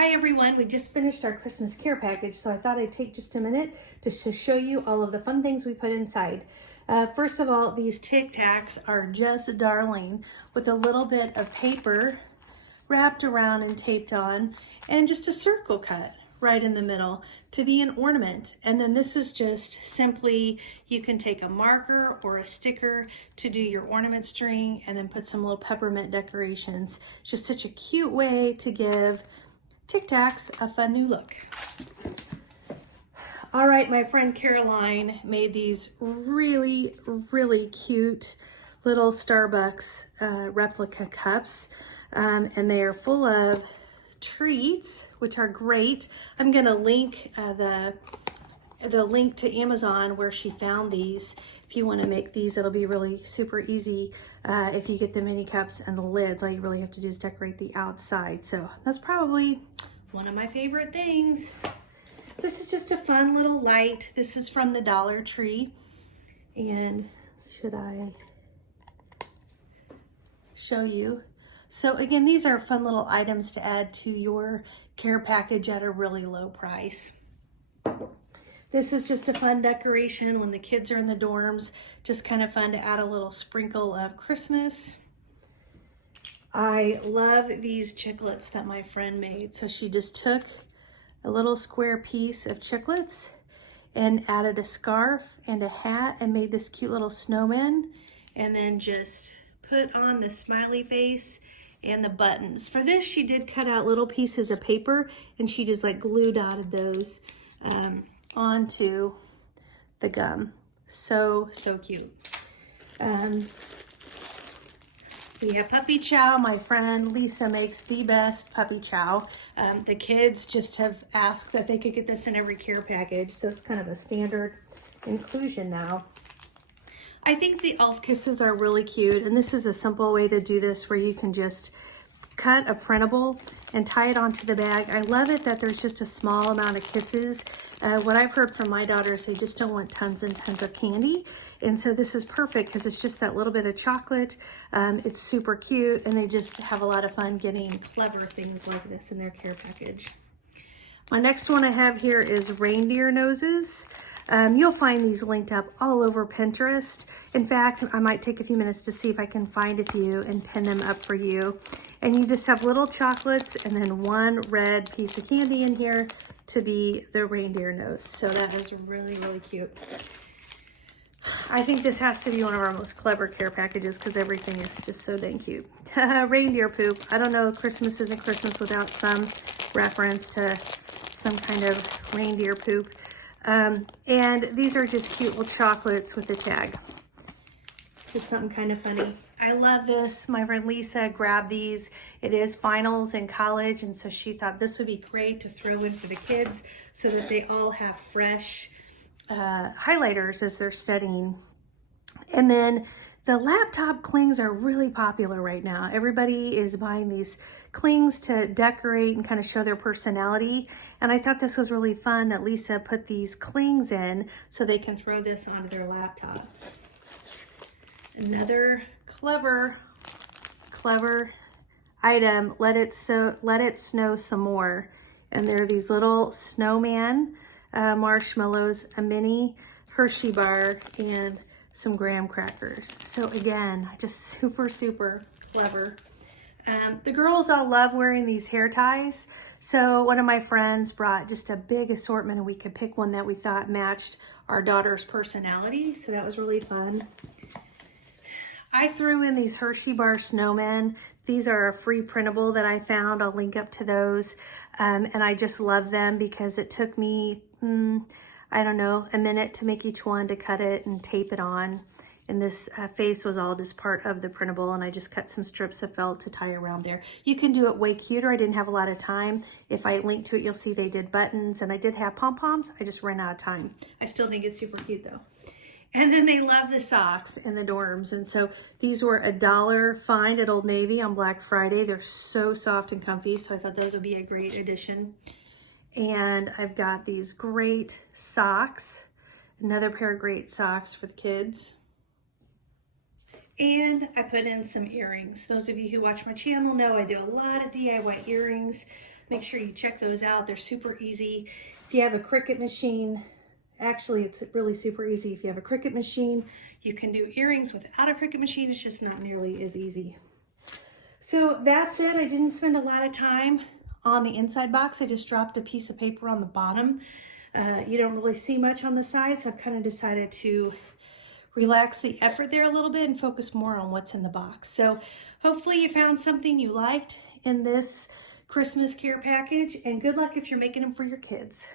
Hi everyone, we just finished our Christmas care package, so I thought I'd take just a minute just to show you all of the fun things we put inside. First of all, these Tic Tacs are just darling with a little bit of paper wrapped around and taped on and just a circle cut right in the middle to be an ornament. And then this is just simply, you can take a marker or a sticker to do your ornament string and then put some little peppermint decorations. It's just such a cute way to give Tic Tacs a fun new look. All right, my friend Caroline made these really cute little Starbucks replica cups, and they are full of treats, which are great. I'm gonna link the link to Amazon where she found these. If you want to make these, it'll be really super easy. If you get the mini cups and the lids, all you really have to do is decorate the outside. So that's probably one of my favorite things. This is just a fun little light. This is from the Dollar Tree. And should I show you? So again, these are fun little items to add to your care package at a really low price. This is just a fun decoration when the kids are in the dorms. Just kind of fun to add a little sprinkle of Christmas. I love these chiclets that my friend made. So she just took a little square piece of chiclets and added a scarf and a hat and made this cute little snowman, and then just put on the smiley face and the buttons. For this, she did cut out little pieces of paper and she just like glue dotted those onto the gum. So cute. We have puppy chow. My friend Lisa makes the best puppy chow. The kids just have asked that they could get this in every care package, so it's kind of a standard inclusion now. I think the elf kisses are really cute, and this is a simple way to do this where you can just cut a printable and tie it onto the bag. I love it that there's just a small amount of kisses. What I've heard from my daughters, they just don't want tons and tons of candy. And so this is perfect because it's just that little bit of chocolate. It's super cute, and they just have a lot of fun getting clever things like this in their care package. My next one I have here is reindeer noses. You'll find these linked up all over Pinterest. In fact, I might take a few minutes to see if I can find a few and pin them up for you. And you just have little chocolates and then one red piece of candy in here to be the reindeer nose. So that is really cute. I think this has to be one of our most clever care packages because everything is just so dang cute. Reindeer poop. I don't know, Christmas isn't Christmas without some reference to some kind of reindeer poop. And these are just cute little chocolates with a tag. Just something kind of funny. I love this. My friend Lisa grabbed these. It is finals in college, and so she thought this would be great to throw in for the kids so that they all have fresh highlighters as they're studying. And then the laptop clings are really popular right now. Everybody is buying these clings to decorate and kind of show their personality. And I thought this was really fun that Lisa put these clings in so they can throw this onto their laptop. Another clever item, let it snow some more. And there are these little snowman marshmallows, a mini Hershey bar, and some graham crackers. So again, just super clever. The girls all love wearing these hair ties. So one of my friends brought just a big assortment and we could pick one that we thought matched our daughter's personality. So that was really fun. I threw in these Hershey bar snowmen. These are a free printable that I found. I'll link up to those. And I just love them because it took me, I don't know, a minute to make each one, to cut it and tape it on. And this face was all just part of the printable, and I just cut some strips of felt to tie around there. You can do it way cuter. I didn't have a lot of time. If I link to it, you'll see they did buttons, and I did have pom-poms. I just ran out of time. I still think it's super cute though. And then they love the socks in the dorms. And so these were $1 find at Old Navy on Black Friday. They're so soft and comfy. So I thought those would be a great addition. And I've got these great socks, another pair of great socks for the kids. And I put in some earrings. Those of you who watch my channel know I do a lot of DIY earrings. make sure you check those out. They're super easy. If you have a Cricut machine, actually it's really super easy. If you have a Cricut machine, you can do earrings without a Cricut machine. It's just not nearly as easy. So that's it. I didn't spend a lot of time on the inside box. I just dropped a piece of paper on the bottom. You don't really see much on the side, so I've kind of decided to relax the effort there a little bit and focus more on what's in the box. So hopefully you found something you liked in this Christmas care package, and good luck if you're making them for your kids.